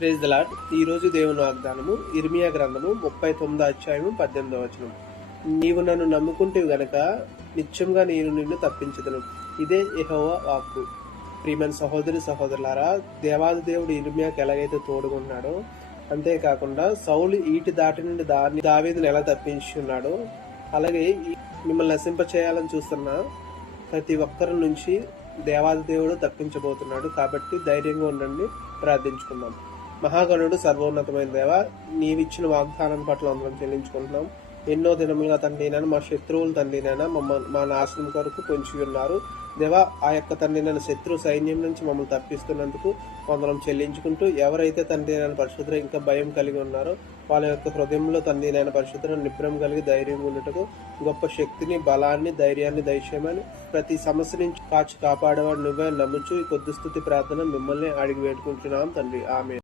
Praise the lord. ఈ రోజు దేవుని వాగ్దానము ఇర్మియా గ్రంథము 39 అధ్యాయము 18వ వచనం. నీవు నన్ను నమ్ముకుంటే గనక నిత్యంగా నేను నిన్ను తప్పించదును. ఇదే యెహోవా వాక్కు. ప్రియమైన సహోదరి సహోదరులారా, దేవాది దేవుడు ఇర్మియాకి ఎలాగైతే తోడుగున్నాడో, అంతేకాకుండా సౌలు ఈటి దాటి నుండి దావీదును ఎలా తప్పించి ఉన్నాడో, అలాగే మిమ్మల్ని నశింప చేయాలని చూస్తున్న ప్రతి ఒక్కరి నుంచి దేవాది దేవుడు తప్పించబోతున్నాడు. కాబట్టి ధైర్యంగా ఉండండి, ప్రార్థించుకుందాం. మహాగణుడు, సర్వోన్నతమైన దేవ, నీవిచ్చిన వాగ్దానం పట్ల అందరం చెల్లించుకుంటున్నాం. ఎన్నో దినములుగా తండ్రి నైనా మా శత్రువులు తండ్రి నైనా మా నాశనం కొరకు పొంచి ఉన్నారు దేవా. ఆ యొక్క తండ్రి నైనా శత్రు సైన్యం నుంచి మమ్మల్ని తప్పిస్తున్నందుకు వందనం చెల్లించుకుంటూ, ఎవరైతే తండ్రి నైనా పరిశుద్ధులు ఇంకా భయం కలిగి ఉన్నారో వాళ్ళ యొక్క హృదయంలో తండ్రి నైనా పరిశుద్ధులు నిబ్రం కలిగి ధైర్యం ఉండటకు గొప్ప శక్తిని, బలాన్ని, ధైర్యాన్ని దయచేయమని, ప్రతి సమస్య నుంచి కాచి కాపాడేవాడు నువ్వే నమ్ముచు ఈ కొద్ది స్తుతి ప్రార్థన మిమ్మల్ని అడిగి వేడుకుంటున్నాం తండ్రి. ఆమేన్.